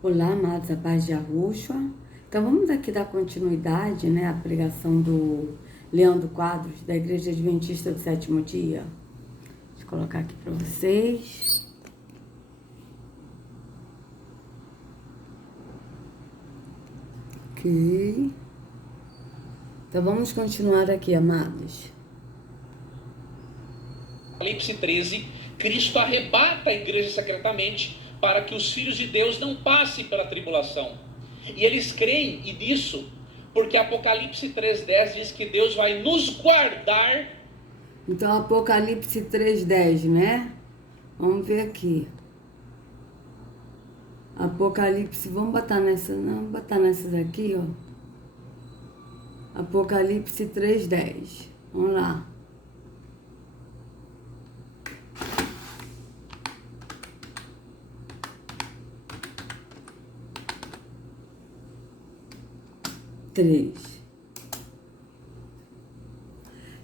Olá, amados, a paz de Yahushua. Então vamos aqui dar continuidade, né, à pregação do Leandro Quadros, da Igreja Adventista do Sétimo Dia. Deixa eu colocar aqui para vocês. Ok. Então vamos continuar aqui, amados. Apocalipse 13, Cristo arrebata a igreja secretamente para que os filhos de Deus não passem pela tribulação. E eles creem nisso, porque Apocalipse 3,10 diz que Deus vai nos guardar. Então Apocalipse 3,10, né? Vamos ver aqui. Apocalipse, vamos botar nessa, não, vamos botar nessa daqui, ó. Apocalipse 3,10. Vamos lá.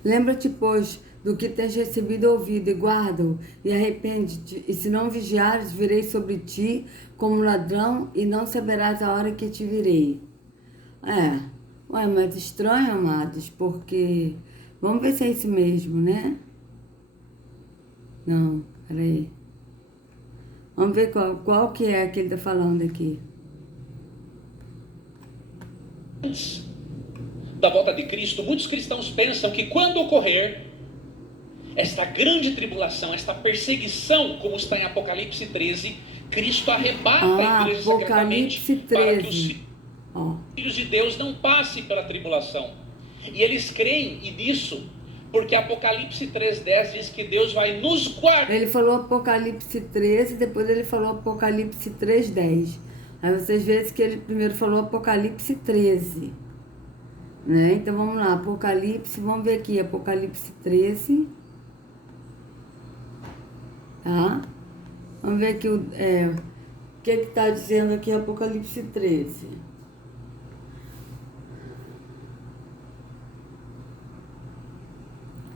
Lembra-te, pois, do que tens recebido e ouvido, e guarda-o, e arrepende-te, e se não vigiares, virei sobre ti como ladrão, e não saberás a hora que te virei. Mas estranho, amados, porque... Vamos ver se é isso mesmo, né? Não, peraí. Vamos ver qual que é que ele está falando aqui. Da volta de Cristo, muitos cristãos pensam que quando ocorrer esta grande tribulação, esta perseguição, como está em Apocalipse 13, Cristo arrebata a igreja secretamente para que os filhos de Deus não passem pela tribulação. E eles creem nisso, porque Apocalipse 3,10 diz que Deus vai nos guardar. Ele falou Apocalipse 13, depois ele falou Apocalipse 3,10. Aí vocês veem que ele primeiro falou Apocalipse 13. Né? Então vamos lá, Apocalipse, vamos ver aqui, Apocalipse 13. Tá? Vamos ver aqui o que está dizendo aqui Apocalipse 13.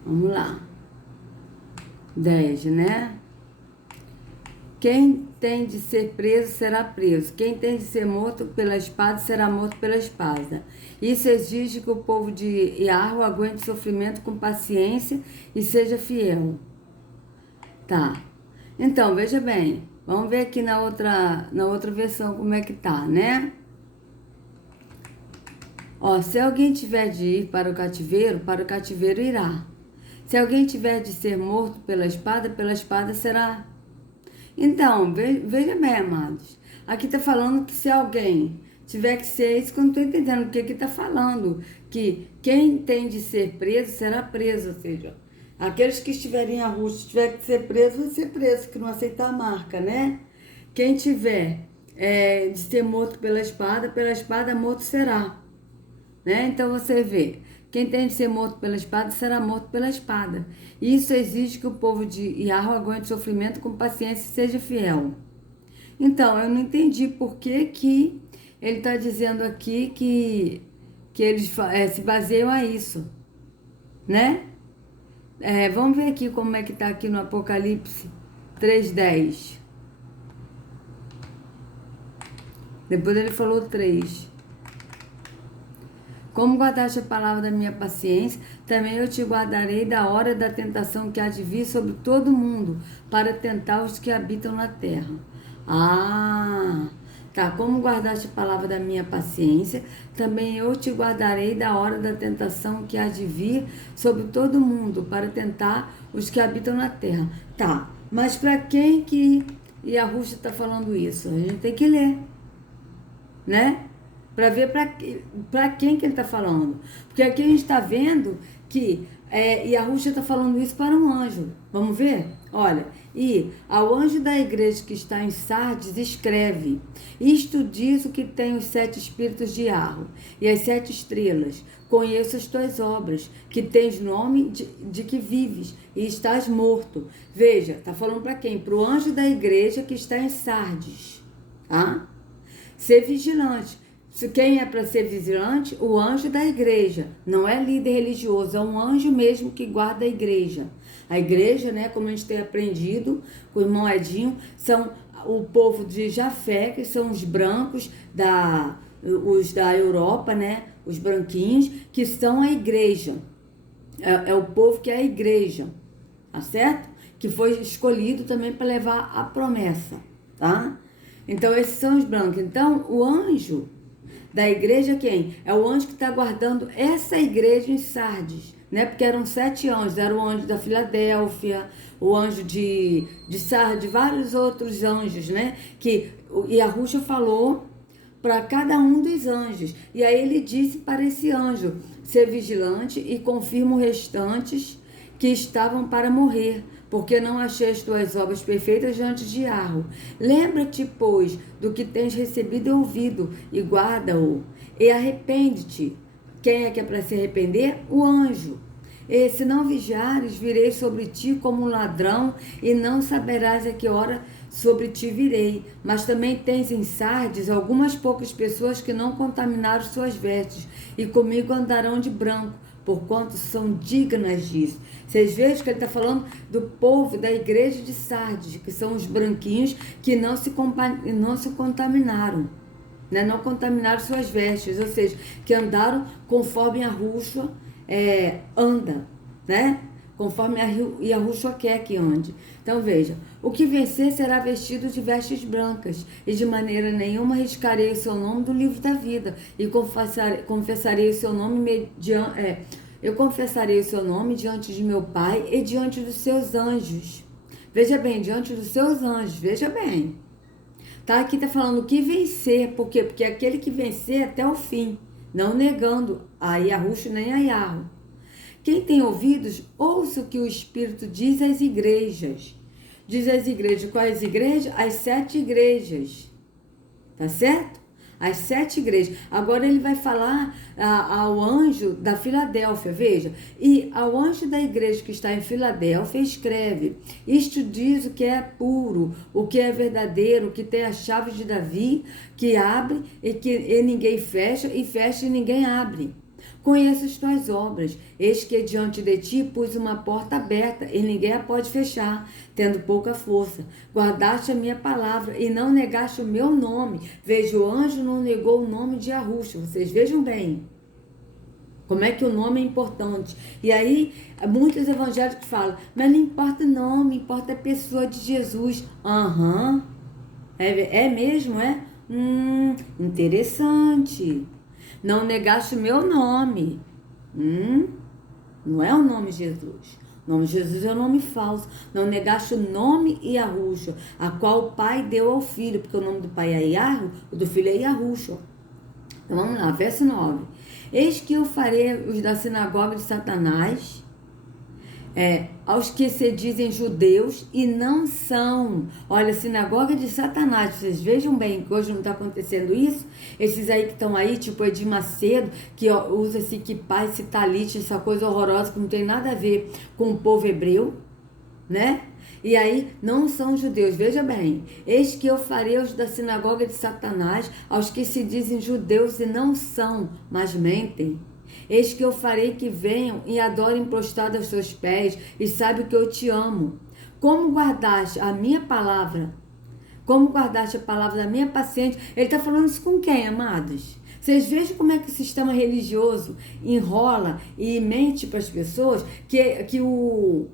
Vamos lá. 10, né? Quem tem de ser preso será preso. Quem tem de ser morto pela espada será morto pela espada. Isso exige que o povo de Yahweh aguente sofrimento com paciência e seja fiel. Tá. Então, veja bem. Vamos ver aqui na outra versão como é que tá, né? Ó, se alguém tiver de ir para o cativeiro irá. Se alguém tiver de ser morto pela espada será. Então, veja bem, amados. Aqui está falando que se alguém tiver que ser, isso que eu não estou entendendo, porque aqui está falando que quem tem de ser preso será preso, ou seja, aqueles que estiverem à Rússia, tiver que ser preso, vai ser preso, que não aceitar a marca, né? Quem tiver de ser morto pela espada morto será. Né? Então você vê. Quem tem de ser morto pela espada será morto pela espada. Isso exige que o povo de Yahweh aguente sofrimento com paciência e seja fiel. Então, eu não entendi por que ele está dizendo aqui que eles se baseiam a isso, né? Vamos ver aqui como é que está aqui no Apocalipse 3,10. Depois ele falou 3. Como guardaste a palavra da minha paciência, também eu te guardarei da hora da tentação que há de vir sobre todo mundo, para tentar os que habitam na terra. Tá. Como guardaste a palavra da minha paciência, também eu te guardarei da hora da tentação que há de vir sobre todo mundo, para tentar os que habitam na terra. Tá. Mas para quem que Yahushua está falando isso? A gente tem que ler, né? Para ver para quem que ele está falando. Porque aqui a gente está vendo que Yahushua está falando isso para um anjo. Vamos ver? Olha, e ao anjo da igreja que está em Sardes escreve: isto diz o que tem os 7 espíritos de Yahweh e as 7 estrelas. Conheço as tuas obras, que tens nome de que vives e estás morto. Veja, está falando para quem? Para o anjo da igreja que está em Sardes. Tá? Ser vigilante. Quem é para ser vigilante? O anjo da igreja. Não é líder religioso, é um anjo mesmo que guarda a igreja. A igreja, né, como a gente tem aprendido com o irmão Edinho, são o povo de Jafé, que são os brancos, os da Europa, né? Os branquinhos, que são a igreja. É o povo que é a igreja, tá certo? Que foi escolhido também para levar a promessa, tá? Então, esses são os brancos. Então, o anjo da igreja quem? É o anjo que está guardando essa igreja em Sardes, né? Porque eram 7 anjos. Era o anjo da Filadélfia, o anjo de Sardes, vários outros anjos, né? E a Ruxa falou para cada um dos anjos. E aí ele disse para esse anjo: ser vigilante e confirma os restantes que estavam para morrer, porque não achei as tuas obras perfeitas diante de Arro. Lembra-te, pois, do que tens recebido e ouvido, e guarda-o, e arrepende-te. Quem é que é para se arrepender? O anjo. E se não vigiares, virei sobre ti como um ladrão, e não saberás a que hora sobre ti virei. Mas também tens em Sardes algumas poucas pessoas que não contaminaram suas vestes, e comigo andarão de branco, porquanto são dignas disso. Vocês vejam que ele está falando do povo da igreja de Sardes, que são os branquinhos que não se contaminaram, né? Não contaminaram suas vestes, ou seja, que andaram conforme a Ruxa anda, né? Conforme a Yahushua quer que ande. Então veja, o que vencer será vestido de vestes brancas, e de maneira nenhuma riscarei o seu nome do livro da vida, e confessarei o seu nome eu confessarei o seu nome diante de meu Pai e diante dos seus anjos. Veja bem, diante dos seus anjos, veja bem. Tá? Aqui está falando o que vencer, por quê? Porque aquele que vencer até o fim, não negando a Yahushua nem a Yahweh. Quem tem ouvidos, ouça o que o Espírito diz às igrejas. Diz às igrejas, quais igrejas? As 7 igrejas. Tá certo? As 7 igrejas. Agora ele vai falar ao anjo da Filadélfia, veja. E ao anjo da igreja que está em Filadélfia, escreve: isto diz o que é puro, o que é verdadeiro, o que tem a chave de Davi, que abre e ninguém fecha, e fecha e ninguém abre. Conheço as tuas obras, eis que diante de ti pus uma porta aberta, e ninguém a pode fechar, tendo pouca força. Guardaste a minha palavra, e não negaste o meu nome. Veja, o anjo não negou o nome de Yahushua. Vocês vejam bem como é que o nome é importante. E aí, muitos evangélicos falam, mas não importa o nome, importa a pessoa de Jesus. É mesmo, é? Interessante. Não negaste o meu nome. Não é o nome de Jesus. O nome de Jesus é um nome falso. Não negaste o nome Yahushua, a qual o Pai deu ao Filho, porque o nome do Pai é Yahweh, o do Filho é Yahushua. Então vamos lá, verso 9. Eis que eu farei os da sinagoga de Satanás, aos que se dizem judeus e não são. Olha, sinagoga de Satanás. Vocês vejam bem que hoje não está acontecendo isso. Esses aí que estão aí, tipo Edir Macedo, que usa esse kippah, esse talite, essa coisa horrorosa que não tem nada a ver com o povo hebreu, né? E aí não são judeus. Veja bem, eis que eu farei os da sinagoga de Satanás, aos que se dizem judeus e não são, mas mentem. Eis que eu farei que venham e adorem prostrado aos seus pés, e sabe que eu te amo. Como guardaste a minha palavra? Como guardaste a palavra da minha paciência? Ele está falando isso com quem, amados? Vocês vejam como é que o sistema religioso enrola e mente para as pessoas que o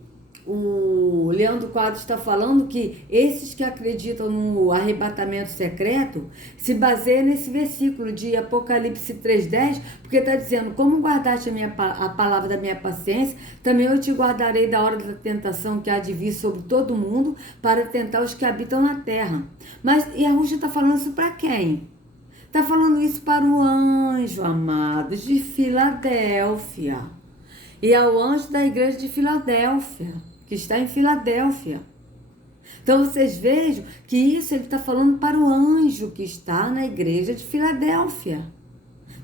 Leandro Quadros está falando que esses que acreditam no arrebatamento secreto se baseiam nesse versículo de Apocalipse 3:10, porque está dizendo, como guardaste a palavra da minha paciência, também eu te guardarei da hora da tentação que há de vir sobre todo mundo para tentar os que habitam na terra. Mas e a Rússia está falando isso para quem? Está falando isso para o anjo, amados, de Filadélfia. E ao anjo da igreja de Filadélfia, que está em Filadélfia. Então vocês vejam que isso ele está falando para o anjo que está na igreja de Filadélfia.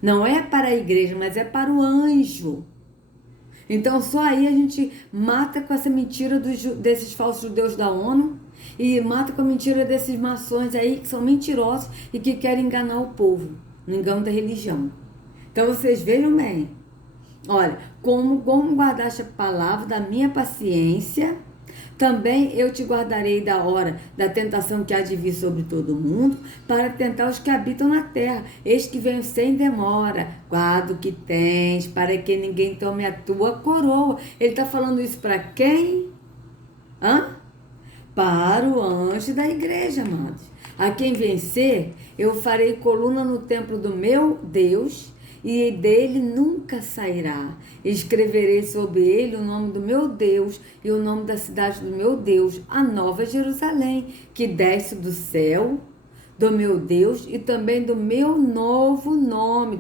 Não é para a igreja, mas é para o anjo. Então só aí a gente mata com essa mentira desses falsos judeus da ONU e mata com a mentira desses maçons aí que são mentirosos e que querem enganar o povo, no engano da religião. Então vocês vejam bem. Olha, como guardaste a palavra da minha paciência, Também eu te guardarei da hora da tentação que há de vir sobre todo mundo, para tentar os que habitam na terra. Eis que venho sem demora. Guarda o que tens, para que ninguém tome a tua coroa. Ele está falando isso para quem? Hã? Para o anjo da igreja, amados. A quem vencer, eu farei coluna no templo do meu Deus, e dele nunca sairá. Escreverei sobre ele o nome do meu Deus e o nome da cidade do meu Deus, a Nova Jerusalém, que desce do céu, do meu Deus, e também do meu novo nome,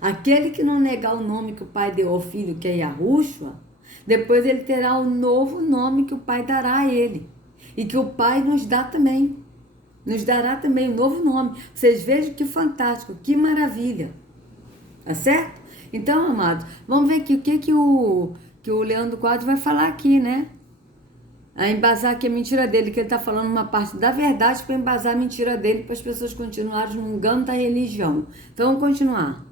Aquele que não negar o nome que o Pai deu ao Filho, que é Yahushua, depois ele terá o novo nome que o Pai dará a ele. E que o Pai nos dá também. Nos dará também um novo nome. Vocês vejam que fantástico, que maravilha. Tá certo? Então, amados, vamos ver aqui o que o Leandro Quadros vai falar aqui, né? A embasar aqui a mentira dele, que ele está falando uma parte da verdade para embasar a mentira dele, para as pessoas continuarem no engano da religião. Então, vamos continuar.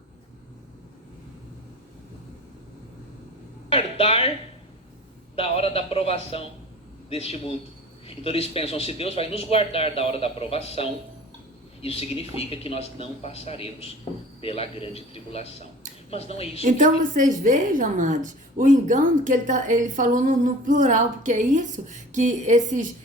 Guardar da hora da provação deste mundo. Então eles pensam, se Deus vai nos guardar da hora da provação, isso significa que nós não passaremos pela grande tribulação. Mas não é isso. Então vocês vejam, amados, o engano que ele falou no plural, porque é isso que esses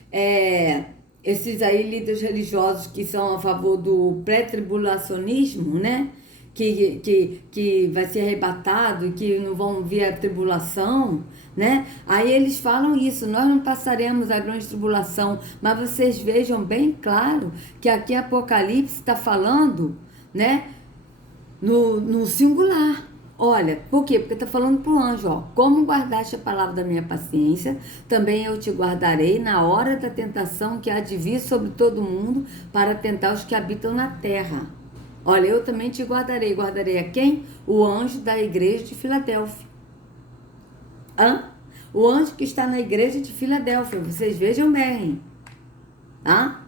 aí líderes religiosos que são a favor do pré-tribulacionismo, né? Que vai ser arrebatado e que não vão ver a tribulação, né? Aí eles falam isso, nós não passaremos a grande tribulação, mas vocês vejam bem claro que aqui em Apocalipse está falando, né? No singular. Olha, por quê? Porque está falando para o anjo, ó. Como guardaste a palavra da minha paciência, também eu te guardarei na hora da tentação que há de vir sobre todo mundo para tentar os que habitam na terra. Olha, eu também te guardarei. Guardarei a quem? O anjo da igreja de Filadélfia. O anjo que está na igreja de Filadélfia. Vocês vejam bem. Tá?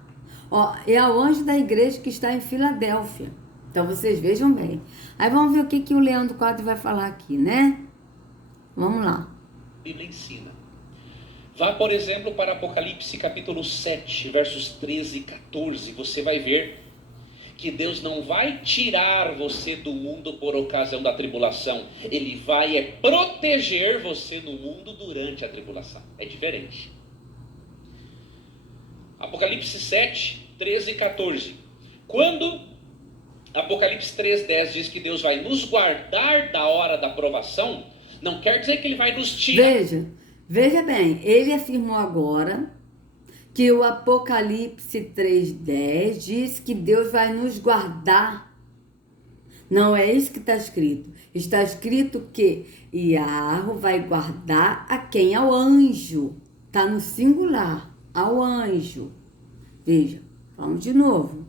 Ó, é o anjo da igreja que está em Filadélfia. Então, vocês vejam bem. Aí, vamos ver o que o Leandro Quadros vai falar aqui, né? Vamos lá. A Bíblia ensina. Vá, por exemplo, para Apocalipse capítulo 7, versos 13 e 14. Você vai ver que Deus não vai tirar você do mundo por ocasião da tribulação. Ele vai proteger você no mundo durante a tribulação. É diferente. Apocalipse 7, 13 e 14. Quando Apocalipse 3:10 diz que Deus vai nos guardar da hora da provação, não quer dizer que ele vai nos tirar. Veja bem, ele afirmou agora que o Apocalipse 3:10 diz que Deus vai nos guardar. Não é isso que está escrito. Está escrito que Yahweh vai guardar a quem? Ao anjo. Está no singular, ao anjo. Veja, vamos de novo.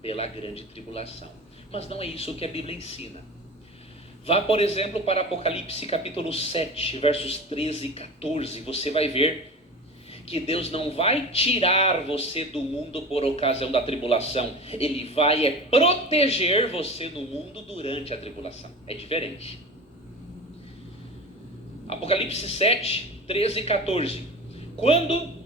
Pela grande tribulação. Mas não é isso que a Bíblia ensina. Vá, por exemplo, para Apocalipse capítulo 7, versos 13 e 14. Você vai ver que Deus não vai tirar você do mundo por ocasião da tribulação. Ele vai proteger você no mundo durante a tribulação. É diferente. Apocalipse 7, 13 e 14. Quando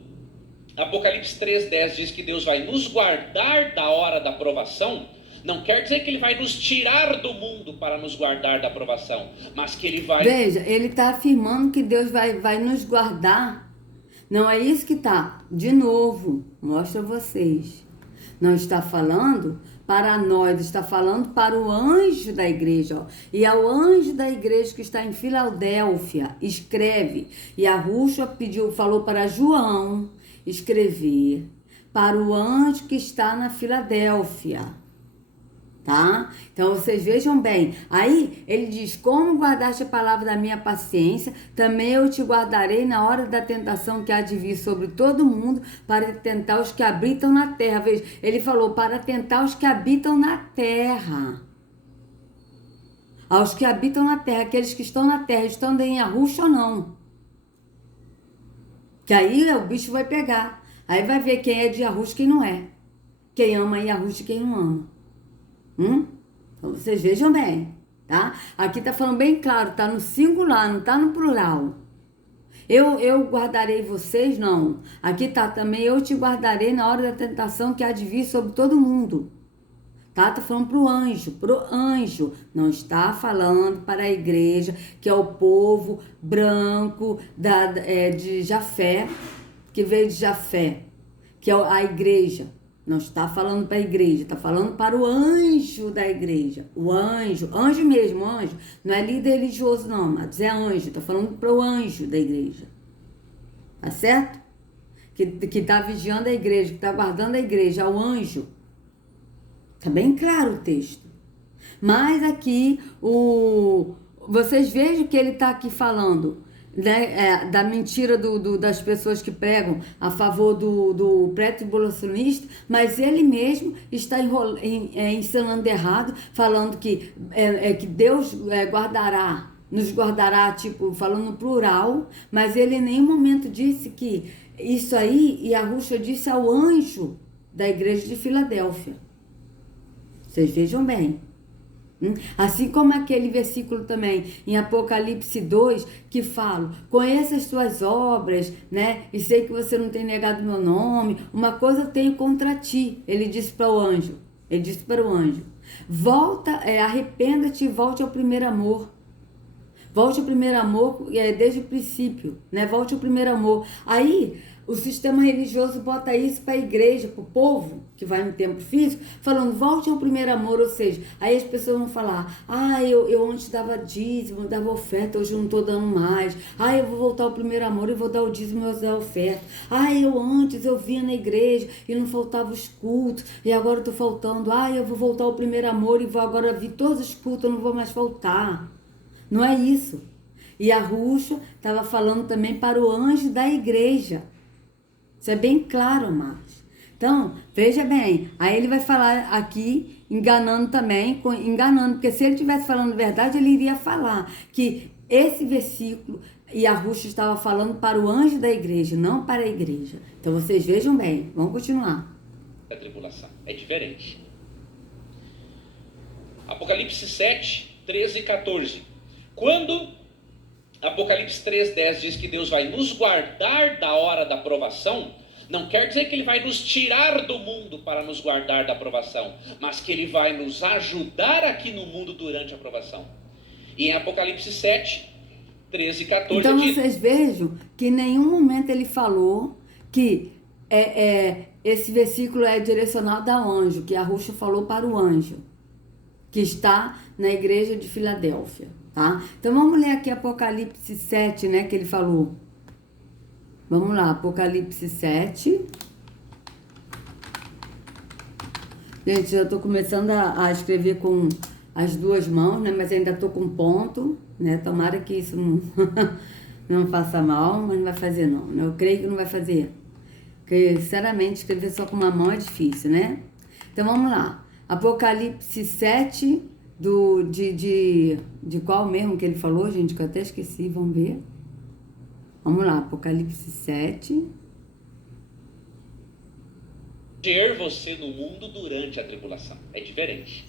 Apocalipse 3:10 diz que Deus vai nos guardar da hora da provação, não quer dizer que ele vai nos tirar do mundo para nos guardar da provação, mas que ele vai... Veja, ele está afirmando que Deus vai nos guardar. Não é isso que está. De novo, mostra a vocês. Não está falando para nós, está falando para o anjo da igreja. Ó. E ao anjo da igreja que está em Filadélfia, escreve. E a Rússia falou para João escrever para o anjo que está na Filadélfia, tá? Então, vocês vejam bem. Aí, ele diz, como guardaste a palavra da minha paciência, também eu te guardarei na hora da tentação que há de vir sobre todo mundo, para tentar os que habitam na terra. Veja, ele falou, para tentar os que habitam na terra. Aos que habitam na terra, aqueles que estão na terra, estão em Yahushua ou não? Que aí o bicho vai pegar. Aí vai ver quem é de Yahushua e quem não é. Quem ama Yahushua e quem não ama. Então vocês vejam bem, tá? Aqui tá falando bem claro, tá no singular, não tá no plural. Eu guardarei vocês, não. Aqui tá também, eu te guardarei na hora da tentação que há de vir sobre todo mundo. Tá falando pro anjo. Não está falando para a igreja, que é o povo branco de Jafé, que veio de Jafé, que é a igreja. Não está falando para a igreja, está falando para o anjo da igreja. O anjo mesmo, anjo. Não é líder religioso não, mas é anjo. Está falando para o anjo da igreja. Tá certo? Que está vigiando a igreja, que está guardando a igreja, é o anjo. Tá bem claro o texto. Mas aqui, vocês vejam que ele está aqui falando, né, da mentira das pessoas que pregam a favor do pré-tribulacionista, mas ele mesmo está ensinando errado, falando que Deus nos guardará, tipo, falando no plural, mas ele em nenhum momento disse que isso aí, e a Ruxa disse ao anjo da igreja de Filadélfia. Vocês vejam bem. Assim como aquele versículo também em Apocalipse 2 que fala: conheça as tuas obras, né? E sei que você não tem negado meu nome. Uma coisa eu tenho contra ti. Ele disse para o anjo. Volta, arrependa-te e volte ao primeiro amor. Volte ao primeiro amor desde o princípio, né? Volte ao primeiro amor. Aí o sistema religioso bota isso para a igreja, para o povo que vai no templo físico, falando, volte ao primeiro amor, ou seja, aí as pessoas vão falar, eu antes dava dízimo, dava oferta, hoje eu não estou dando mais, eu vou voltar ao primeiro amor e vou dar o dízimo e vou dar a oferta, eu antes eu vinha na igreja e não faltava os cultos, e agora eu estou faltando, eu vou voltar ao primeiro amor e vou agora vir todos os cultos, eu não vou mais faltar. Não é isso. E a Ruxa estava falando também para o anjo da igreja. Isso é bem claro, amados. Então, veja bem, aí ele vai falar aqui, enganando também, porque se ele estivesse falando a verdade, ele iria falar que esse versículo e a Ruxa estava falando para o anjo da igreja, não para a igreja. Então, vocês vejam bem, vamos continuar. A tribulação é diferente. Apocalipse 7, 13 e 14. Quando Apocalipse 3:10 diz que Deus vai nos guardar da hora da provação, não quer dizer que Ele vai nos tirar do mundo para nos guardar da provação, mas que Ele vai nos ajudar aqui no mundo durante a provação. E em Apocalipse 7, 13 e 14... Então vocês vejam que em nenhum momento ele falou que esse versículo é direcionado ao anjo, que a Ruxa falou para o anjo, que está na igreja de Filadélfia. Tá? Então vamos ler aqui Apocalipse 7, né, que ele falou. Vamos lá, Apocalipse 7. Gente, já estou começando a escrever com as duas mãos, né, mas ainda estou com ponto, né, tomara que isso não faça mal, mas não vai fazer não, eu creio que não vai fazer, porque sinceramente escrever só com uma mão é difícil, né? Então vamos lá, Apocalipse 7, de qual mesmo que ele falou, gente, que eu até esqueci, vamos ver. Vamos lá, Apocalipse 7. Ter você no mundo durante a tribulação, é diferente.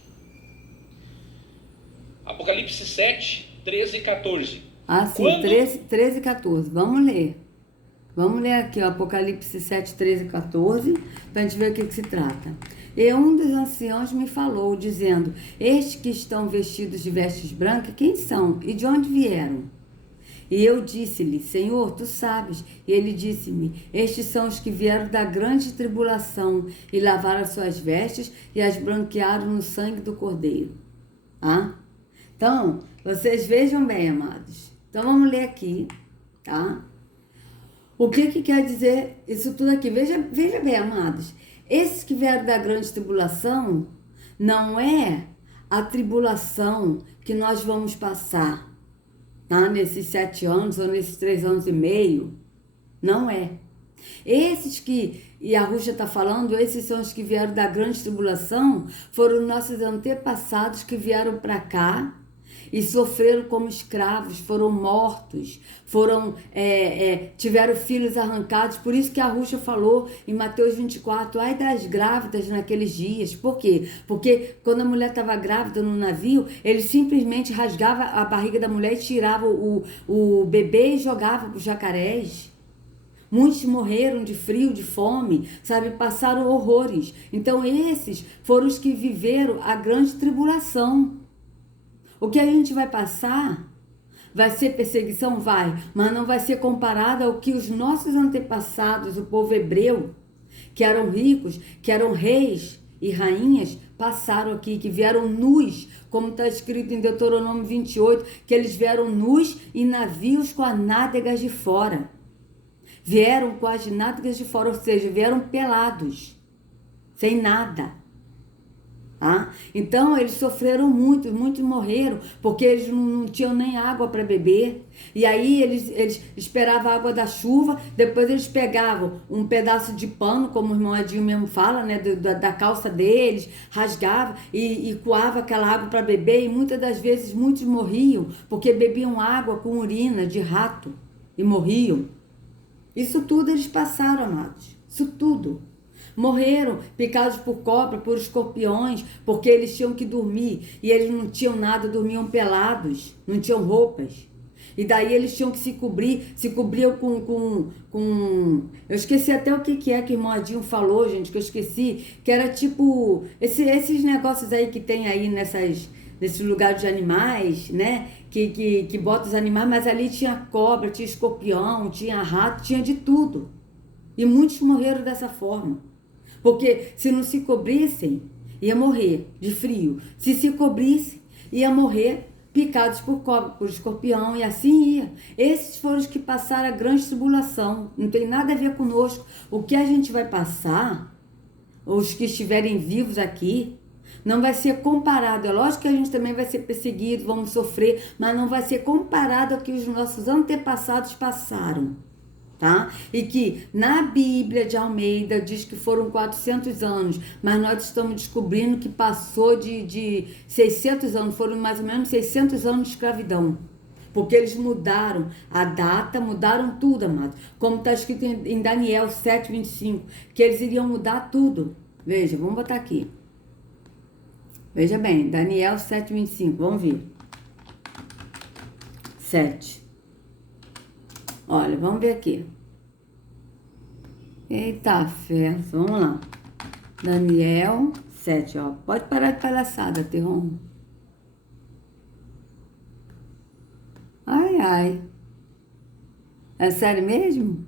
Apocalipse 7, 13 e 14. Sim, 13 e 14, vamos ler. Vamos ler aqui, ó, Apocalipse 7, 13 e 14, para a gente ver o que se trata. E um dos anciãos me falou, dizendo, estes que estão vestidos de vestes brancas, quem são e de onde vieram? E eu disse-lhe, Senhor, tu sabes. E ele disse-me, estes são os que vieram da grande tribulação e lavaram as suas vestes e as branquearam no sangue do Cordeiro. Então, vocês vejam bem, amados. Então, vamos ler aqui, tá? O que quer dizer isso tudo aqui? Veja bem, amados. Esses que vieram da grande tribulação não é a tribulação que nós vamos passar, tá? Nesses 7 anos ou nesses 3 anos e meio. Não é. Esses que, e a Ruxa está falando, esses são os que vieram da grande tribulação, foram nossos antepassados que vieram para cá e sofreram como escravos, foram mortos, tiveram filhos arrancados. Por isso que a Rússia falou em Mateus 24, ai das grávidas naqueles dias. Por quê? Porque quando a mulher estava grávida no navio, ele simplesmente rasgava a barriga da mulher e tirava o bebê e jogava para os jacarés. Muitos morreram de frio, de fome, sabe? Passaram horrores. Então esses foram os que viveram a grande tribulação. O que a gente vai passar vai ser perseguição? Vai, mas não vai ser comparado ao que os nossos antepassados, o povo hebreu, que eram ricos, que eram reis e rainhas, passaram aqui, que vieram nus, como está escrito em Deuteronômio 28, que eles vieram nus em navios com as nádegas de fora. Vieram com as nádegas de fora, ou seja, vieram pelados, sem nada. Tá? Então eles sofreram muito, muitos morreram, porque eles não tinham nem água para beber. E aí eles esperavam a água da chuva, depois eles pegavam um pedaço de pano, como o irmão Edinho mesmo fala, né, da calça deles, rasgava e coava aquela água para beber, e muitas das vezes muitos morriam, porque bebiam água com urina de rato e morriam. Isso tudo eles passaram, amados. Isso tudo. Morreram picados por cobra, por escorpiões, porque eles tinham que dormir. E eles não tinham nada, dormiam pelados, não tinham roupas. E daí eles tinham que se cobriam com eu esqueci até o que é que o irmão Adinho falou, gente, que eu esqueci. Que era tipo, esses negócios aí que tem aí nesses lugares de animais, né? Que bota os animais, mas ali tinha cobra, tinha escorpião, tinha rato, tinha de tudo. E muitos morreram dessa forma. Porque se não se cobrissem, ia morrer de frio. Se cobrissem, ia morrer picados por cobra, por escorpião, e assim ia. Esses foram os que passaram a grande tribulação. Não tem nada a ver conosco. O que a gente vai passar, os que estiverem vivos aqui, não vai ser comparado. É lógico que a gente também vai ser perseguido, vamos sofrer, mas não vai ser comparado ao que os nossos antepassados passaram, tá? E que na Bíblia de Almeida diz que foram 400 anos, mas nós estamos descobrindo que passou de 600 anos, foram mais ou menos 600 anos de escravidão. Porque eles mudaram a data, mudaram tudo, amado. Como está escrito em Daniel 7:25, que eles iriam mudar tudo. Veja, vamos botar aqui. Veja bem, Daniel 7:25, vamos ver. 7. Olha, vamos ver aqui. Eita, fé, vamos lá. Daniel 7, ó. Pode parar de palhaçada, Terron. Ai, ai. É sério mesmo?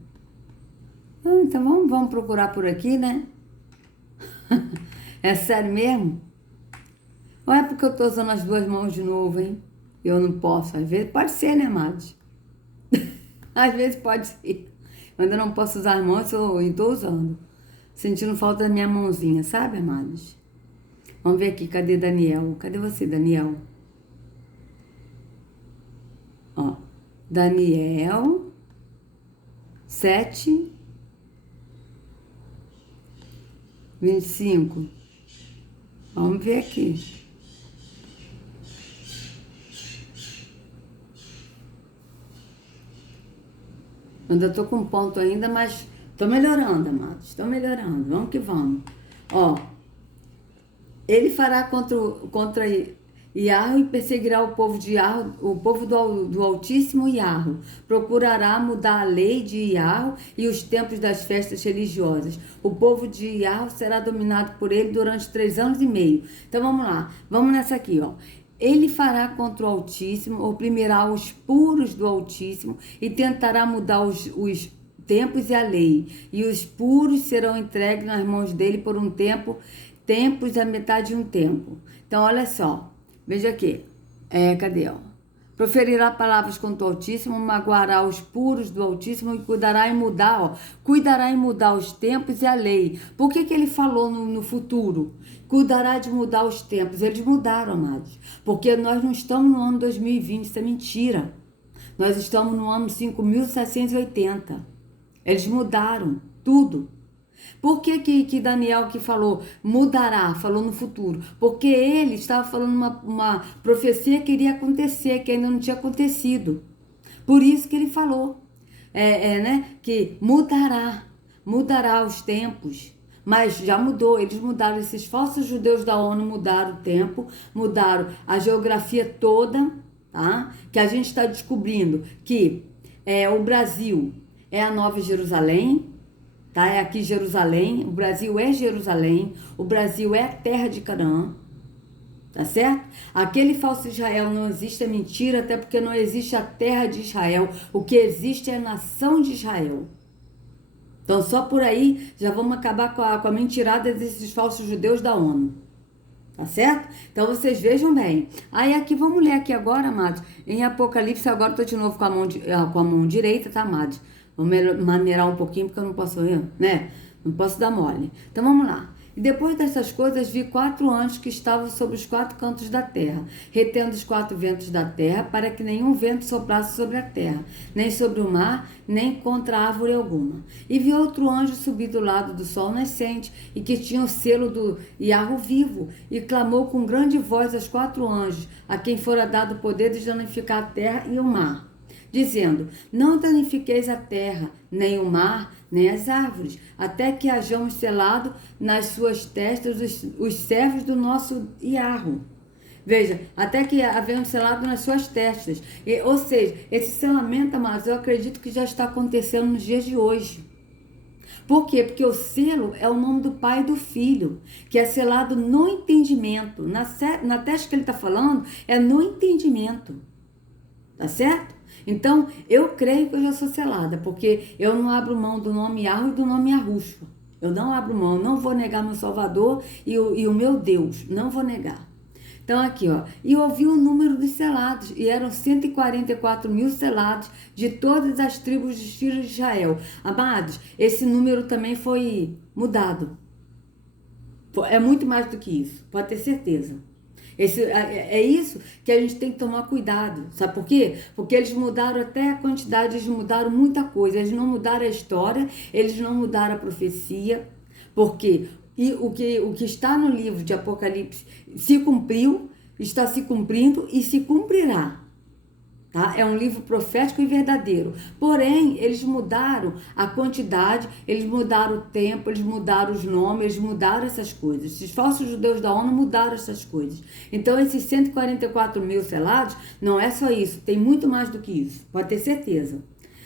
Ah, então vamos procurar por aqui, né? É sério mesmo? Ou é porque eu tô usando as duas mãos de novo, hein? Eu não posso, às vezes. Pode ser, né, amados? Às vezes pode ser. Eu ainda não posso usar as mãos e tô usando. Sentindo falta da minha mãozinha, sabe, amados? Vamos ver aqui, cadê Daniel? Cadê você, Daniel? Ó, Daniel 7:25. Vamos ver aqui. Ainda tô com ponto ainda, mas tô melhorando, amados. Tô melhorando. Vamos que vamos. Ó, ele fará contra Iarro e perseguirá o povo de Iarro, o povo do Altíssimo Iarro. Procurará mudar a lei de Iarro e os tempos das festas religiosas. O povo de Iarro será dominado por ele durante 3 anos e meio. Então vamos lá. Vamos nessa aqui, ó. Ele fará contra o Altíssimo, oprimirá os puros do Altíssimo e tentará mudar os tempos e a lei. E os puros serão entregues nas mãos dele por um tempo, tempos a metade de um tempo. Então, olha só. Veja aqui. Cadê, ó? Proferirá palavras contra o Altíssimo, magoará os puros do Altíssimo e cuidará em mudar, ó. Cuidará em mudar os tempos e a lei. Por que ele falou no futuro? Cuidará de mudar os tempos. Eles mudaram, amados. Porque nós não estamos no ano 2020, isso é mentira. Nós estamos no ano 5.780. Eles mudaram tudo. Por que Daniel que falou mudará, falou no futuro? Porque ele estava falando uma profecia que iria acontecer, que ainda não tinha acontecido. Por isso que ele falou, né, que mudará os tempos. Mas já mudou, eles mudaram, esses falsos judeus da ONU mudaram o tempo, mudaram a geografia toda, tá? Que a gente está descobrindo que o Brasil é a Nova Jerusalém, tá? É aqui Jerusalém, o Brasil é Jerusalém, o Brasil é a terra de Canaã, tá certo? Aquele falso Israel não existe, é mentira, até porque não existe a terra de Israel, o que existe é a nação de Israel. Então, só por aí já vamos acabar com a mentirada desses falsos judeus da ONU. Tá certo? Então, vocês vejam bem. Aí, aqui, vamos ler aqui agora, amados. Em Apocalipse, agora estou de novo com a mão direita, tá, amados? Vamos maneirar um pouquinho, porque eu não posso, né? Não posso dar mole. Então, vamos lá. E depois dessas coisas, vi 4 anjos que estavam sobre os 4 cantos da terra, retendo os 4 ventos da terra, para que nenhum vento soprasse sobre a terra, nem sobre o mar, nem contra árvore alguma. E vi outro anjo subir do lado do sol nascente, e que tinha o selo do Iarro vivo, e clamou com grande voz aos 4 anjos, a quem fora dado o poder de danificar a terra e o mar, dizendo: não danifiqueis a terra, nem o mar, nem as árvores, até que hajamos selado nas suas testas os servos do nosso Iarro. Veja, até que havemos selado nas suas testas. Ou seja, esse selamento, amados, eu acredito que já está acontecendo nos dias de hoje. Por quê? Porque o selo é o nome do Pai e do Filho, que é selado no entendimento. Na testa que ele está falando, é no entendimento. Tá certo? Então, eu creio que eu já sou selada, porque eu não abro mão do nome Yahweh e do nome Yahushua. Eu não abro mão, não vou negar meu Salvador e o meu Deus, não vou negar. Então, aqui, ó, e ouvi o número dos selados, e eram 144 mil selados de todas as tribos dos filhos de Israel. Amados, esse número também foi mudado. É muito mais do que isso, pode ter certeza. É isso que a gente tem que tomar cuidado. Sabe por quê? Porque eles mudaram até a quantidade, eles mudaram muita coisa. Eles não mudaram a história, eles não mudaram a profecia. Porque o que está no livro de Apocalipse se cumpriu, está se cumprindo e se cumprirá. Tá? É um livro profético e verdadeiro. Porém, eles mudaram a quantidade, eles mudaram o tempo, eles mudaram os nomes, eles mudaram essas coisas. Esses falsos judeus da ONU mudaram essas coisas. Então, esses 144 mil selados, não é só isso, tem muito mais do que isso, pode ter certeza.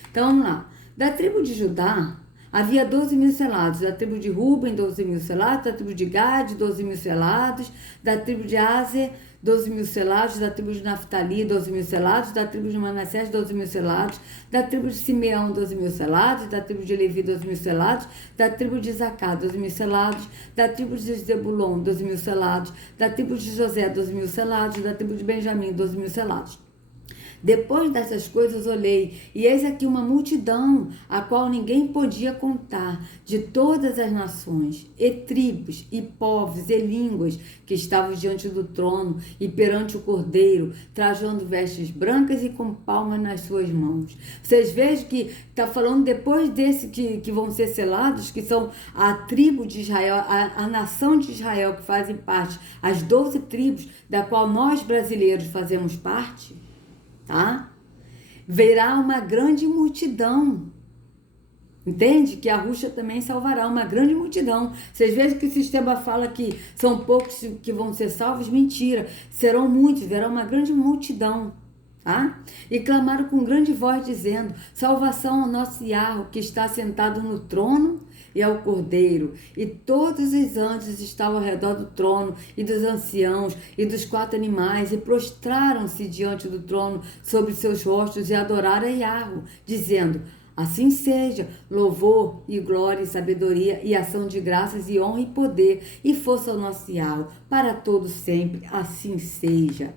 Então, vamos lá. Da tribo de Judá, havia 12 mil selados. Da tribo de Ruben, 12 mil selados. Da tribo de Gade, 12 mil selados. Da tribo de Aser, 12 mil selados, da tribo de Naftali, 12 mil selados, da tribo de Manassés, 12 mil selados, da tribo de Simeão, 12 mil selados, da tribo de Levi, 12 mil selados, da tribo de Zacá, 12 mil selados, da tribo de Zebulon, 12 mil selados, da tribo de José, 12 mil selados, da tribo de Benjamim, 12 mil selados. Depois dessas coisas olhei, e eis aqui uma multidão, a qual ninguém podia contar, de todas as nações, e tribos, e povos, e línguas, que estavam diante do trono, e perante o Cordeiro, trajando vestes brancas e com palmas nas suas mãos. Vocês vejam que está falando depois desse que vão ser selados, que são a tribo de Israel, a nação de Israel, que fazem parte, as 12 tribos, da qual nós brasileiros fazemos parte, tá? Verá uma grande multidão. Entende? Que a Yahushua também salvará uma grande multidão. Vocês vejam que o sistema fala que são poucos que vão ser salvos. Mentira. Serão muitos, verá uma grande multidão. Tá? E clamaram com grande voz, dizendo: salvação ao nosso Yahweh, que está sentado no trono, e ao Cordeiro. E todos os anjos estavam ao redor do trono, e dos anciãos, e dos 4 animais, e prostraram-se diante do trono sobre seus rostos, e adoraram a Yahweh, dizendo: assim seja, louvor e glória e sabedoria e ação de graças e honra e poder e força ao nosso Yahweh, para todos sempre, assim seja.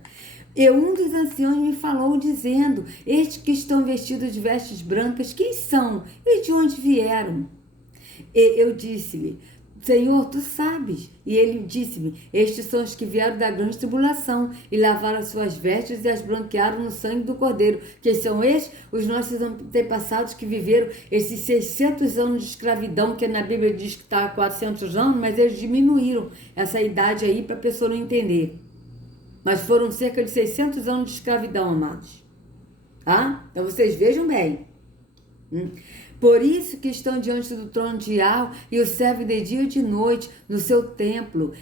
E um dos anciãos me falou, dizendo: estes que estão vestidos de vestes brancas, quem são? E de onde vieram? E eu disse-lhe: Senhor, tu sabes. E ele disse-me, estes são os que vieram da grande tribulação e lavaram as suas vestes e as branquearam no sangue do Cordeiro. Que são estes? Os nossos antepassados que viveram esses 600 anos de escravidão, que na Bíblia diz que está há 400 anos, mas eles diminuíram essa idade aí para a pessoa não entender. Mas foram cerca de 600 anos de escravidão, amados. Tá? Então vocês vejam bem. Por isso que estão diante do trono de Yahweh e o servem de dia e de noite no seu templo.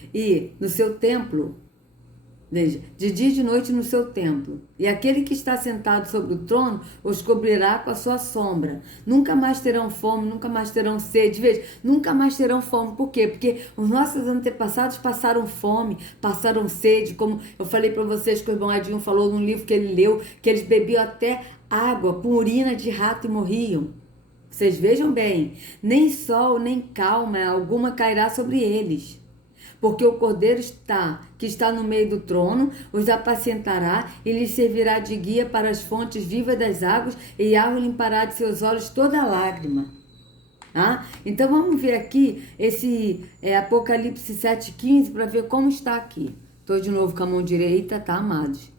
Veja, de dia e de noite no seu templo. E aquele que está sentado sobre o trono os cobrirá com a sua sombra. Nunca mais terão fome, nunca mais terão sede. Veja, nunca mais terão fome. Por quê? Porque os nossos antepassados passaram fome, passaram sede. Como eu falei para vocês que o irmão Edinho falou num livro que ele leu, que eles bebiam até água com urina de rato e morriam. Vocês vejam bem, nem sol, nem calma alguma cairá sobre eles. Porque o Cordeiro que está no meio do trono, os apacentará e lhes servirá de guia para as fontes vivas das águas, e Yahweh limpará de seus olhos toda lágrima. Ah? Então vamos ver aqui esse Apocalipse 7,15 para ver como está aqui. Estou de novo com a mão direita, tá, amados?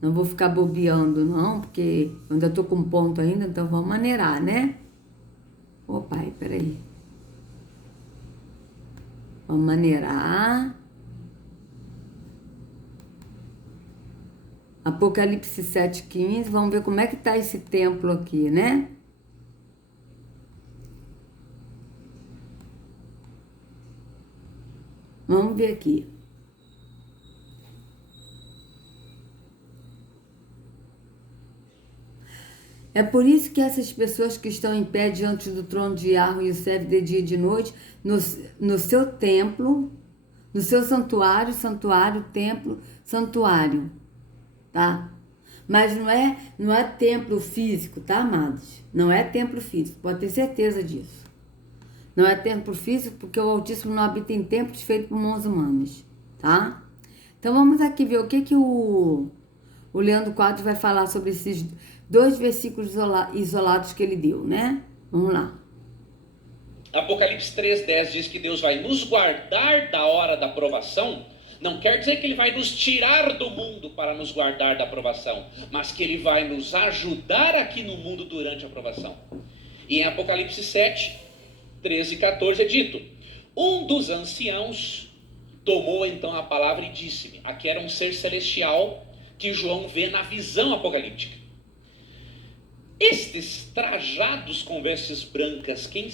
Não vou ficar bobeando, não, porque eu ainda estou com um ponto ainda, então vamos maneirar, né? Ô pai, peraí. Vamos maneirar. Apocalipse 7,15. Vamos ver como é que tá esse templo aqui, né? Vamos ver aqui. É por isso que essas pessoas que estão em pé diante do trono de Yahweh e o servem de dia e de noite, no seu templo, no seu santuário, templo, santuário, tá? Mas não é templo físico, tá, amados? Não é templo físico, pode ter certeza disso. Não é templo físico porque o Altíssimo não habita em templos feitos por mãos humanas, tá? Então vamos aqui ver o que o Leandro Quadros vai falar sobre esses 2 versículos isolados que ele deu, né? Vamos lá. Apocalipse 3,10 diz que Deus vai nos guardar da hora da provação. Não quer dizer que Ele vai nos tirar do mundo para nos guardar da provação, mas que Ele vai nos ajudar aqui no mundo durante a provação. E em Apocalipse 7, 13 e 14 é dito: um dos anciãos tomou então a palavra e disse-me. Aqui era um ser celestial que João vê na visão apocalíptica. Estes trajados com vestes brancas, quem...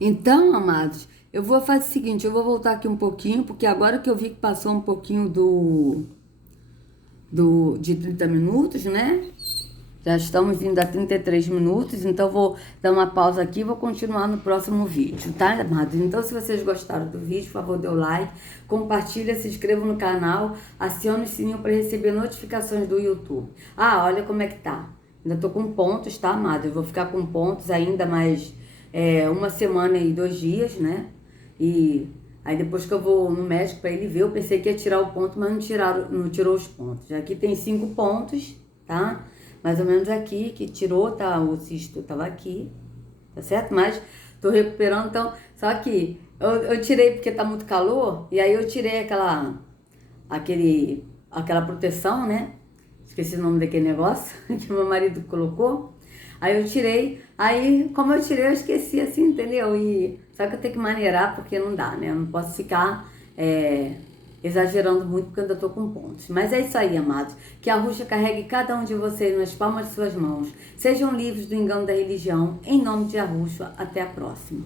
Então, amados, eu vou fazer o seguinte, eu vou voltar aqui um pouquinho, porque agora que eu vi que passou um pouquinho de 30 minutos, né? Já estamos vindo a 33 minutos, então vou dar uma pausa aqui e vou continuar no próximo vídeo, tá, amados? Então, se vocês gostaram do vídeo, por favor, dê o like, compartilha, se inscreva no canal, acione o sininho para receber notificações do YouTube. Ah, olha como é que tá. Ainda tô com pontos, tá, amado? Eu vou ficar com pontos ainda mais 1 semana e 2 dias, né? E aí depois que eu vou no médico para ele ver, eu pensei que ia tirar o ponto, mas não tirou os pontos. Aqui tem 5 pontos, tá? Mais ou menos aqui, que tirou, tá? O cisto tava aqui, tá certo? Mas tô recuperando, então... Só que eu tirei porque tá muito calor, e aí eu tirei aquela proteção, né? Esqueci o nome daquele negócio que meu marido colocou. Aí eu tirei. Aí, como eu tirei, eu esqueci assim, entendeu? Só que eu tenho que maneirar porque não dá, né? Eu não posso ficar exagerando muito porque eu ainda tô com pontos. Mas é isso aí, amados. Que a Ruxa carregue cada um de vocês nas palmas de suas mãos. Sejam livres do engano da religião. Em nome de Yahushua. Até a próxima.